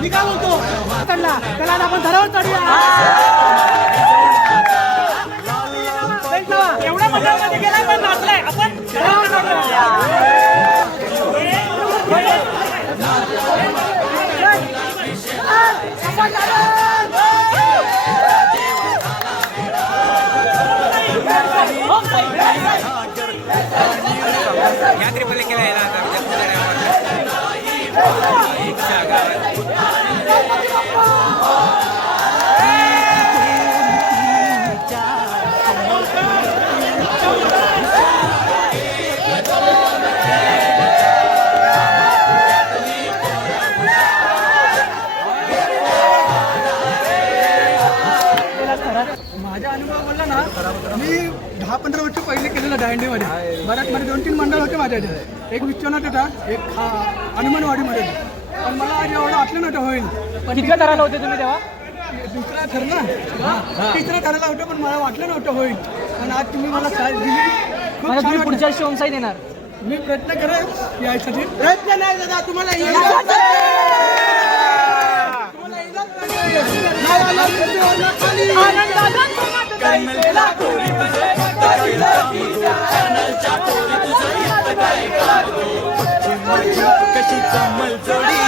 मी काय बोलतो त्याला आपण धरावर चढूया. एवढा मंडळामध्ये गेला पण नाचलाय आपण. माझा अनुभव बोलला ना, मी 10-15 वर्ष पहिले केलेलं दांडीमध्ये. मराठमध्ये 2-3 मंडळ होते माझ्या इथे. एक विश्वनाथ होता, एक हनुमानवाडीमध्ये. पण मला आज एवढं वाटलं नव्हतं होईल. पण किती ठरायला होते तुम्ही तेव्हा? दुसरा ठरला, तिसरा ठरायला होतं, पण मला वाटलं नव्हतं होईल. पण आज तुम्ही मला साथ दिली. खूप छान. पुढच्या वर्षी ओमसाई देणार. मी प्रयत्न करेन यासाठी. प्रयत्न नाही दादा, तुम्हाला कशी कमल जोडी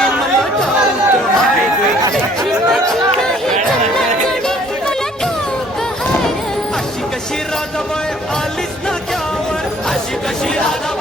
अशी कशी राधाबाई आलीच ना त्यावर, अशी कशी राधाबाई